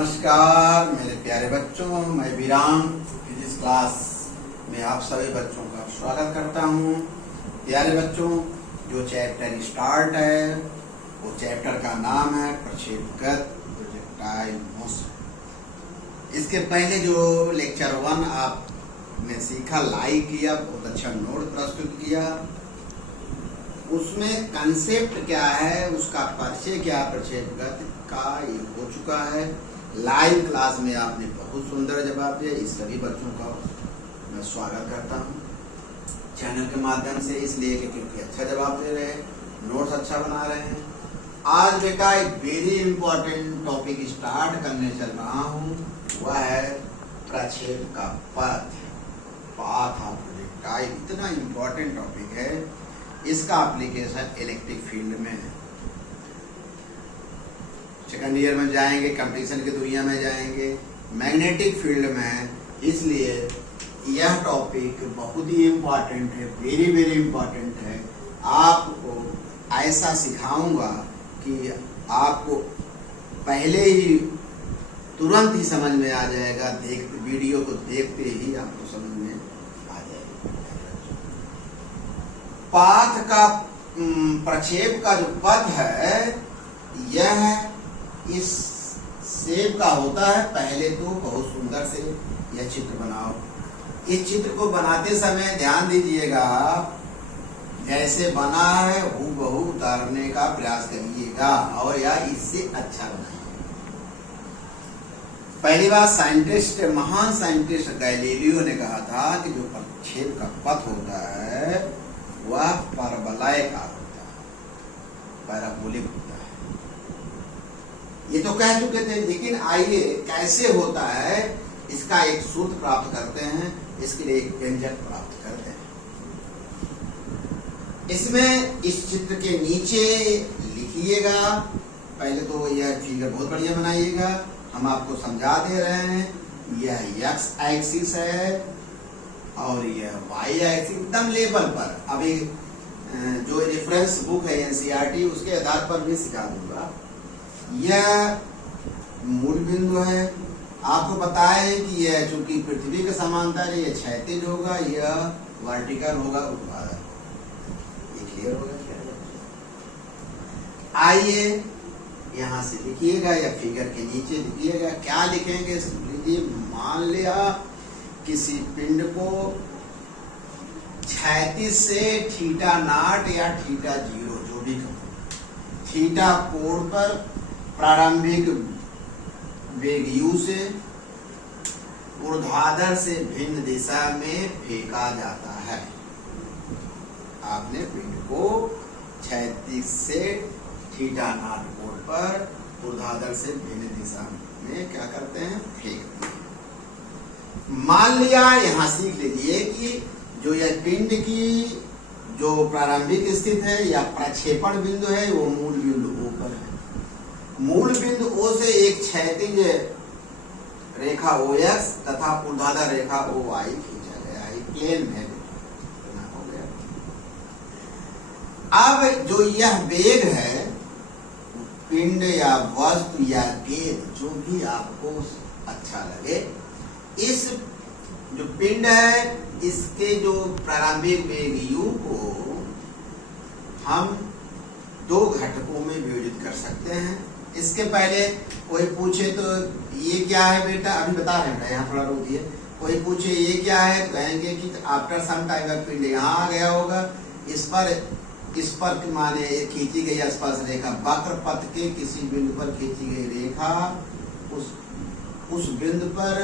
नमस्कार मेरे प्यारे बच्चों, मैं विराम फिजिक्स क्लास में आप सभी बच्चों का स्वागत करता हूं। प्यारे बच्चों, जो चैप्टर स्टार्ट है वो चैप्टर का नाम है प्रक्षेपगत प्रोजेक्टाइल मोशन। इसके पहले जो लेक्चर 1 आपने सीखा, लाइक किया, बहुत अच्छा नोट प्रस्तुत किया, उसमें कंसेप्ट क्या है, उसका परिचय क्या प्रक्षेपगत का ये हो चुका है। लाइव क्लास में आपने बहुत सुंदर जवाब दिया। इस सभी बच्चों का मैं स्वागत करता हूँ चैनल के माध्यम से, इसलिए क्योंकि अच्छा जवाब दे रहे हैं, नोट्स अच्छा बना रहे हैं। आज बेटा एक वेरी इंपॉर्टेंट टॉपिक स्टार्ट करने चल रहा हूँ, वह है प्रक्षेप का पथ, पाथ ऑफ प्रोजेक्टाइल। इतना इंपॉर्टेंट टॉपिक है, इसका एप्लीकेशन इलेक्ट्रिक फील्ड में है। सेकेंड ईयर में जाएंगे, कंपटीशन की दुनिया में जाएंगे, मैग्नेटिक फील्ड में, इसलिए यह टॉपिक बहुत ही इम्पॉर्टेंट है, वेरी वेरी इम्पॉर्टेंट है। आपको ऐसा सिखाऊंगा कि आपको पहले ही तुरंत ही समझ में आ जाएगा, वीडियो को देखते ही आपको समझ में आ जाएगा। पाथ का प्रक्षेप का जो पथ है यह इस शेप का होता है। पहले तो बहुत सुंदर से यह चित्र बनाओ। इस चित्र को बनाते समय ध्यान दीजिएगा, जैसे बना है हूबहू उतारने का प्रयास करिएगा और या इससे अच्छा बनाइए। पहली बात, साइंटिस्ट, महान साइंटिस्ट गैलीलियो ने कहा था कि जो प्रक्षेप का पथ होता है वह परवलयाकार होता है, पैराबोलिक होता है। ये तो कह चुके थे, लेकिन आइए कैसे होता है इसका एक सूत्र प्राप्त करते हैं, इसके लिए एक व्यंजक प्राप्त करते हैं। इसमें इस चित्र के नीचे लिखिएगा, पहले तो यह फिगर बहुत बढ़िया बनाइएगा, हम आपको समझा दे रहे हैं। यह एक्स एक्सिस है और यह वाई एक्सिस, एकदम लेवल पर। अभी जो रेफरेंस बुक है एनसीईआरटी, उसके आधार पर भी सिखा दूंगा। यह मूल बिंदु है। आपको पता है कि यह चूंकि पृथ्वी के समांतर है, यह क्षैतिज होगा, यह वर्टिकल होगा, ऊर्ध्वाधर। ये क्लियर होगा क्या? आइए यहां से लिखिएगा या फिगर के नीचे लिखिएगा। क्या लिखेंगे? लीजिए, मान लिया किसी पिंड को क्षैतिज से थीटा नॉट या थीटा 0 जो भी कहो, थीटा कोण पर प्रारंभिक वेग u से ऊर्ध्वाधर से भिन्न दिशा में फेंका जाता है। आपने पिंड को क्षैतिज से थीटा नॉट कोण पर ऊर्ध्वाधर से भिन्न दिशा में क्या करते हैं? फेंकते हैं। मान लिया, यहां सीख लीजिए कि जो यह पिंड की जो प्रारंभिक स्थिति है या प्रक्षेपण बिंदु है, वो मूल बिंदु O पर है। मूल बिंदु O से एक क्षैतिज रेखा OX तथा ऊर्ध्वाधर रेखा OY खींचा गया है, प्लेन में हो गया। अब जो यह वेग है, पिंड या वस्तु या गेंद, जो भी आपको अच्छा लगे, इस जो पिंड है इसके जो प्रारंभिक वेग u को हम दो घटकों में विभाजित कर सकते हैं। इसके पहले कोई पूछे तो ये क्या है बेटा, अभी बता रहे हैं, यहाँ थोड़ा रोक दिए। कोई पूछे ये क्या है तो कहेंगे कि आफ्टर सम टाइम ऑफ पिंड यहाँ आ गया होगा, इस पर माने खींची गई स्पर्श रेखा, वक्र पथ के किसी बिंदु पर खींची गई रेखा, उस बिंदु पर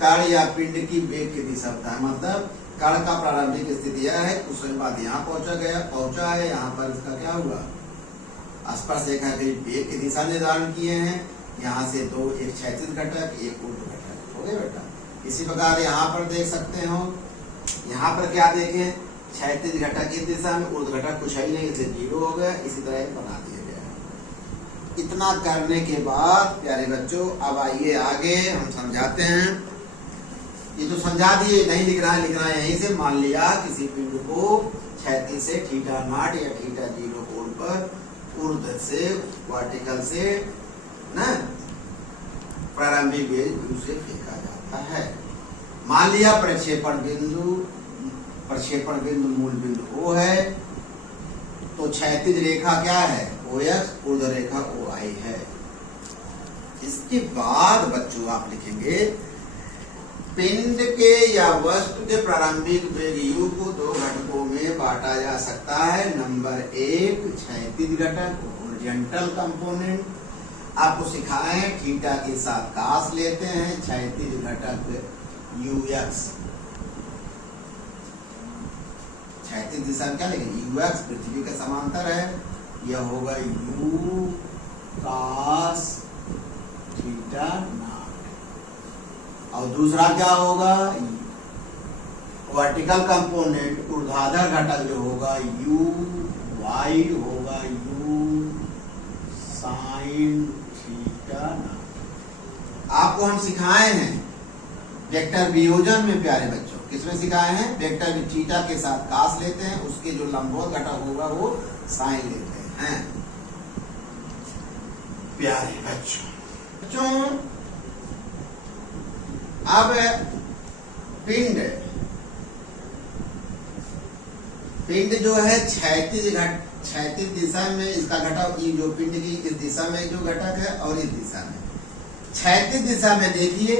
कण या पिंड की वेग की दिशा होता है। मतलब कण का प्रारंभिक स्थिति यह है, उसके बाद यहाँ पहुंचा है, यहाँ पर इसका क्या हुआ? स्पर्श रेखा के वेग की दिशा निर्धारण किए हैं। यहाँ से दो, एक क्षैतिज घटक, एक ऊर्ध्व घटक हो गए बेटा। इसी प्रकार यहाँ पर देख सकते हो, यहाँ पर क्या देखें? क्षैतिज घटक की दिशा में, ऊर्ध्व घटक कुछ है नहीं, इसे 0 हो गया। इसी तरह बना दिया गया। इतना करने के बाद प्यारे बच्चों, अब आइए आगे हम समझाते हैं। ये तो समझा दिए, नहीं लिखना है यहीं से। मान लिया किसी पिंड को क्षैतिज से थीटा नॉट या थीटा 0 कोण पर ऊर्ध्व से वर्टिकल से ना प्रारंभिक वेग u से फेंका जाता है। मान लिया प्रक्षेपण बिंदु मूल बिंदु O है, तो क्षैतिज रेखा क्या है OX, ऊर्ध्व रेखा OI है। इसके बाद बच्चों आप लिखेंगे पिंड के या वस्तु के प्रारंभिक वेग u को दो घटकों में बांटा जा सकता है। नंबर 1 क्षैतिज घटक ओरिजेंटल कंपोनेंट, आपको सिखाए थीटा के साथ कास लेते हैं, क्षैतिज घटक ux, क्षैतिज दिशा में क्या लिखेंगे ux पृथ्वी के समांतर है, यह होगा u cos थीटा नॉट। और दूसरा क्या होगा वर्टिकल कंपोनेंट ऊर्ध्वाधर घटक जो होगा u y होगा u sin थीटा नॉट। आपको हम सिखाए हैं वेक्टर वियोजन में प्यारे बच्चों, किसमें सिखाए हैं वेक्टर थीटा के साथ कास लेते हैं, उसके जो लंबवत घटक होगा वो साइन लेते हैं। प्यारे बच्चों अब पिंड जो है क्षैतिज दिशा में इसका घटक, जो पिंड की इस दिशा में जो घटक है और इस दिशा में क्षैतिज दिशा में देखिए।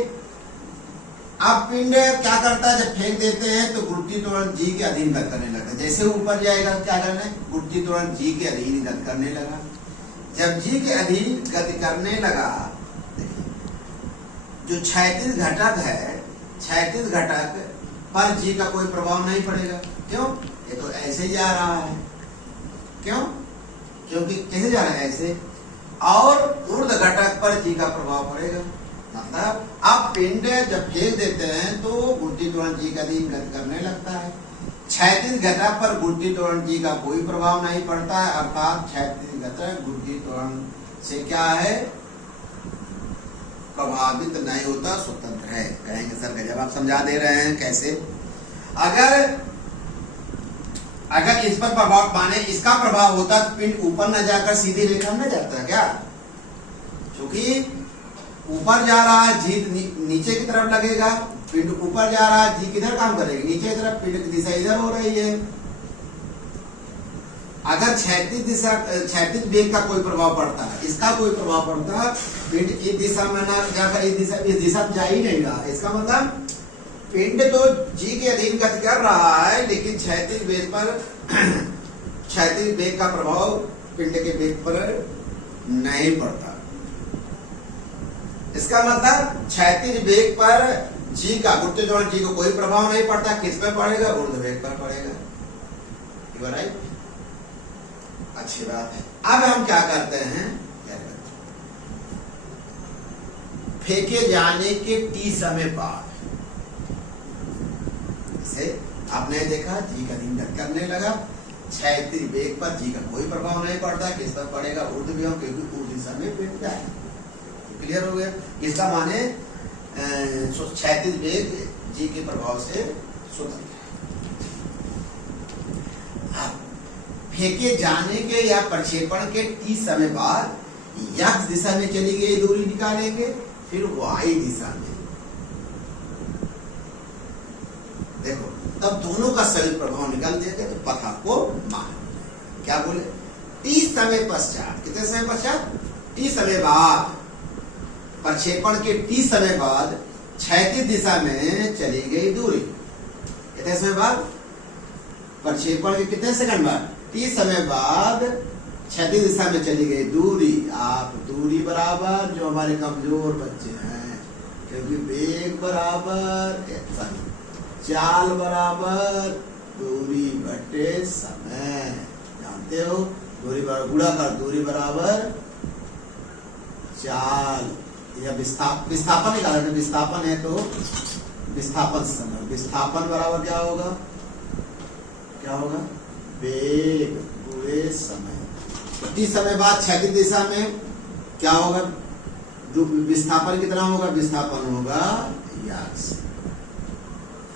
अब पिंड क्या करता है, जब फेंक देते हैं तो गुरुत्वीय त्वरण जी के अधीन गति करने लगता है। जैसे ऊपर जाएगा क्या करना है, गुरुत्वीय त्वरण जी के अधीन गति करने लगा। जब जी के अधीन गति करने लगा, जो क्षैतिज घटक है, क्षैतिज घटक पर जी का कोई प्रभाव नहीं पड़ेगा। क्यों? ये तो ऐसे ही जा रहा है। क्यों? क्योंकि कैसे जा रहा है ऐसे, और ऊर्ध्व घटक पर जी का प्रभाव पड़ेगा। मतलब अब पिंड जब फेंक देते हैं तो गुरुत्वीय त्वरण जी का अधीन गति करने लगता है। क्षैतिज घटक पर गुरुत्वीय त्वरण जी का कोई प्रभाव नहीं पड़ता है, अर्थात क्षैतिज घटक गुरुत्वीय त्वरण से क्या है प्रभावित नहीं होता, स्वतंत्र है। कहेंगे सर गजब आप समझा दे रहे हैं, कैसे? अगर इस पर प्रभाव माने इसका प्रभाव होता तो पिंड ऊपर न जाकर सीधी रेखा में जाता क्या? क्योंकि ऊपर जा रहा है, जी नीचे की तरफ लगेगा, पिंड ऊपर जा रहा है, जी किधर काम करेगी नीचे की तरफ, पिंड की दिशा इधर हो रही है। अगर क्षैतिज वेग का कोई प्रभाव पड़ता है, इसका कोई प्रभाव पड़ता है, पिंड इस दिशा में ना जाकर इस दिशा में जा ही नहीं रहा। इसका मतलब पिंड तो जी के अधीन गति कर रहा है, लेकिन क्षैतिज वेग का प्रभाव पिंड के वेग पर नहीं पड़ता। इसका मतलब क्षैतिज वेग पर जी का, गुरुत्वीय त्वरण जी को कोई प्रभाव नहीं पड़ता। किस पे पड़ेगा? ऊर्ध्व वेग पर पड़ेगा। राइट, अच्छी बात है। अब हम क्या करते हैं, फेंके जाने के टी समय बाद, इसे आपने देखा जी का अधीन गति करने लगा, क्षैतिज वेग पर जी का कोई प्रभाव नहीं पड़ता। किस पर पड़ेगा? ऊर्ध्व वेग, क्योंकि ऊर्ध्व दिशा में पिंड जाएगा। क्लियर हो गया? इसका माने क्षैतिज वेग जी के प्रभाव से स्वतंत्र है। फेंके जाने के या प्रक्षेपण के टी समय बाद x दिशा में चली गई दूरी निकालेंगे, फिर y दिशा में। देखो तब दोनों का सही प्रभाव निकल देंगे तो पथ को मान क्या बोले, टी समय पश्चात। कितने समय पश्चात? टी समय बाद, प्रक्षेपण के टी समय बाद क्षैतिज दिशा में चली गई दूरी। कितने समय बाद? प्रक्षेपण के कितने सेकंड बाद? टी समय बाद क्षैतिज दिशा में चली गई दूरी। आप दूरी बराबर, जो हमारे कमजोर बच्चे हैं, क्योंकि वेग बराबर चाल बराबर दूरी बटे समय, जानते हो? दूरी बराबर गुणा कर दूरी बराबर चाल, या विस्थापन निकालना है। विस्थापन है तो विस्थापन समय, विस्थापन बराबर क्या होगा? क्या होगा? वेग गुणे समय। तो टी समय बाद क्षैतिज दिशा में क्या होगा? विस्थापन कितना होगा? विस्थापन होगा x।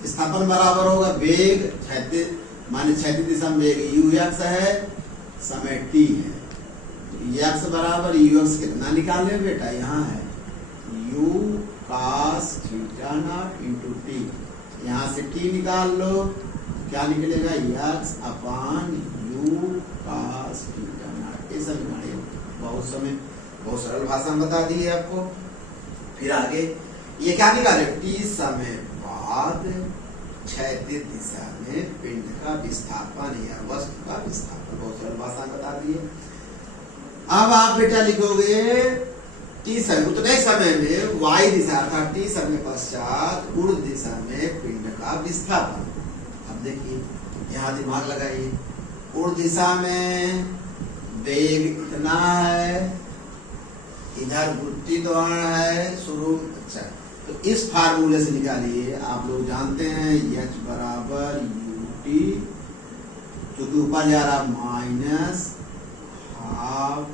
विस्थापन बराबर होगा वेग, क्षैतिज माने क्षैतिज दिशा में वेग ux है, समय t है। x बराबर ux कितना निकाले बेटा? यहाँ है u cos theta naught into T. यहाँ से t निकाल लो, क्या निकलेगा? x अपान u cos थीटा नॉट। ये समीकरण बहुत सरल भाषा में बता दी है आपको। फिर आगे ये क्या निकाले? t समय बाद क्षैतिज दिशा में पिंड का विस्थापन या वस्तु का विस्थापन, बहुत सरल भाषा में बता दी है। अब आप बेटा लिखोगे टी समय, उतने समय में y दिशा अर्थात टी समय पश्चात ऊर्ध्व दिशा में पिंड का विस्थापन। अब देखिए यहाँ दिमाग लगाइए, ऊर्ध्व दिशा में वेग इतना है, इधर वृत्ति द्वारा है शुरू। अच्छा, तो इस फार्मूले से निकालिए, आप लोग जानते हैं h बराबर ut, क्योंकि ऊपर जा रहा माइनस हाफ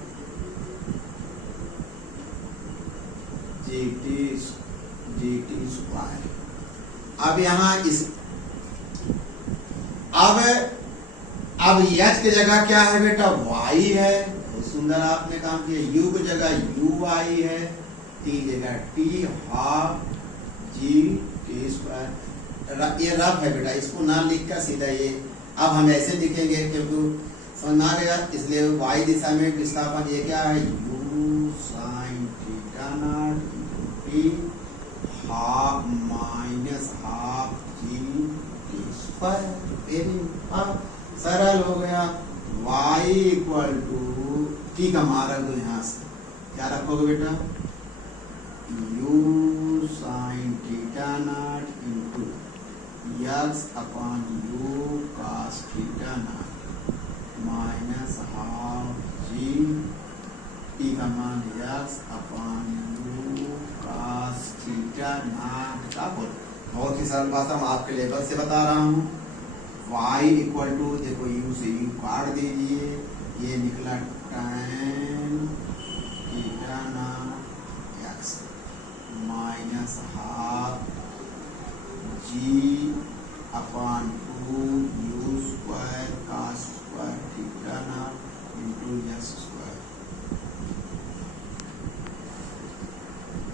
gt स्क्वायर। अब यहाँ इस अब h की जगह क्या है बेटा? y है। बहुत सुंदर आपने काम किया। u की जगह uy है, t जगह t हाफ gt स्क्वायर। ये रफ है बेटा, इसको ना लिख कर सीधा ये अब हम ऐसे लिखेंगे क्योंकि समझ में आ गया। इसलिए y दिशा में विस्थापन ये क्या है? u sin theta naught T half minus half gt square. सरल हो गया। y इक्वल टू टी का मान रख दो, यहाँ से क्या रखोगे बेटा? u sin theta naught into x upon u cos theta naught minus half g T का मान x upon u cos theta naught का बोल। बहुत ही सरल भाषा में आपके लेवल से बता रहा हूँ। y इक्वल टू देखो u से u काट दीजिए, ये निकला tan theta naught x minus half g upon 2 u square cos square theta naught into x square.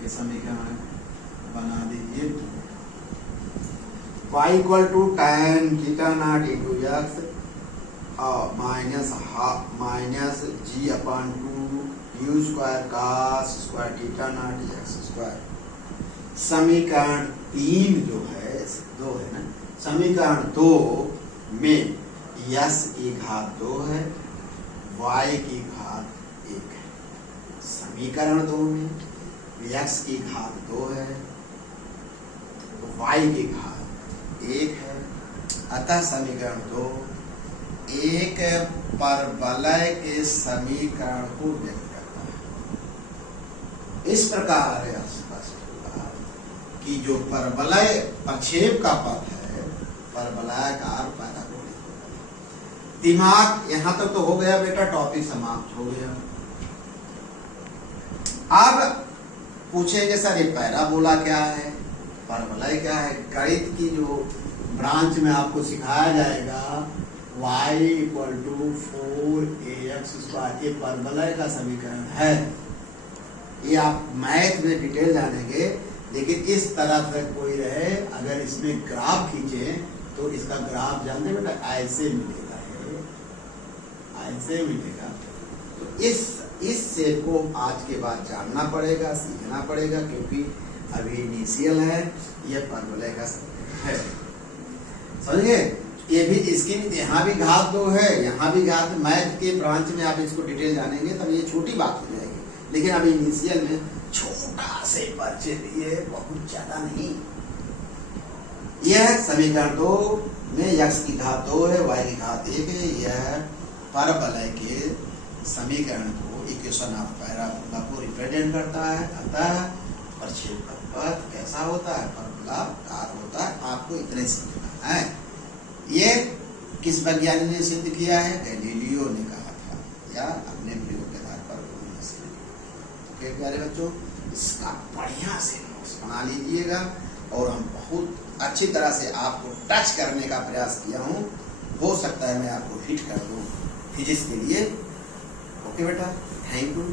ये समीकरण बना दीजिए। y equal to tan theta naught into x minus g upon 2 u square cos square theta naught x square. समीकरण 3 जो है, 2 है ना, समीकरण 2 में s की घात 2 है, y की घात 1 है। समीकरण 2 में x की घात 2 है, y की घात 1 है। अतः समीकरण 2 एक परवलय के समीकरण को व्यक्त करता है। इस प्रकार स्पष्ट होगा कि जो परवलय प्रक्षेप का पथ है, परवलयाकार पैराबोलिक होगा। दिमाग यहां तक तो हो गया बेटा, टॉपिक समाप्त हो गया। अब पूछेंगे सर ये पैराबोला क्या है, परवलय क्या है? गणित की जो ब्रांच में आपको सिखाया जाएगा y equal to 4ax square, ये परवलय का समीकरण है। ये आप मैथ में डिटेल जानेंगे, लेकिन इस तरह से कोई रहे, अगर इसमें ग्राफ खींचे तो इसका ग्राफ जानते बेटा ऐसे मिलेगा, ऐसे मिलेगा। तो इस सेप को आज के बाद जानना पड़ेगा, सीखना पड़ेगा, क्योंकि अभी इनिशियल है, ये परवलय का समीकरण है। समझिए, ये भी इसकी यहाँ भी घात 2 है, यहाँ भी घात। मैथ के ब्रांच में आप इसको डिटेल जानेंगे तब ये छोटी बात हो जाएगी, लेकिन अभी इनिशियल में छोटा से परिचय दिए, बहुत ज्यादा नहीं। यह समीकरण 2 में x की घात 2 है, y की घात 1 है। यह परवलय के समीकरण को, इक्वेशन ऑफ पैराबोला को रिप्रेजेंट करता है। अतः प्रक्षेप का पथ कैसा होता है? परवलयाकार होता है। आपको इतने सीखना है। ये किस वैज्ञानिक ने सिद्ध किया है? गैलीलियो ने कहा था, या अपने प्रयोग के आधार पर उन्होंने सिद्ध किया। ओके प्यारे बच्चों, इसका बढ़िया से नोट्स बना लीजिएगा, और हम बहुत अच्छी तरह से आपको टच करने का प्रयास किया हूँ। हो सकता है मैं आपको हिट कर दूँ फिजिक्स के लिए। ओके बेटा, थैंक यू।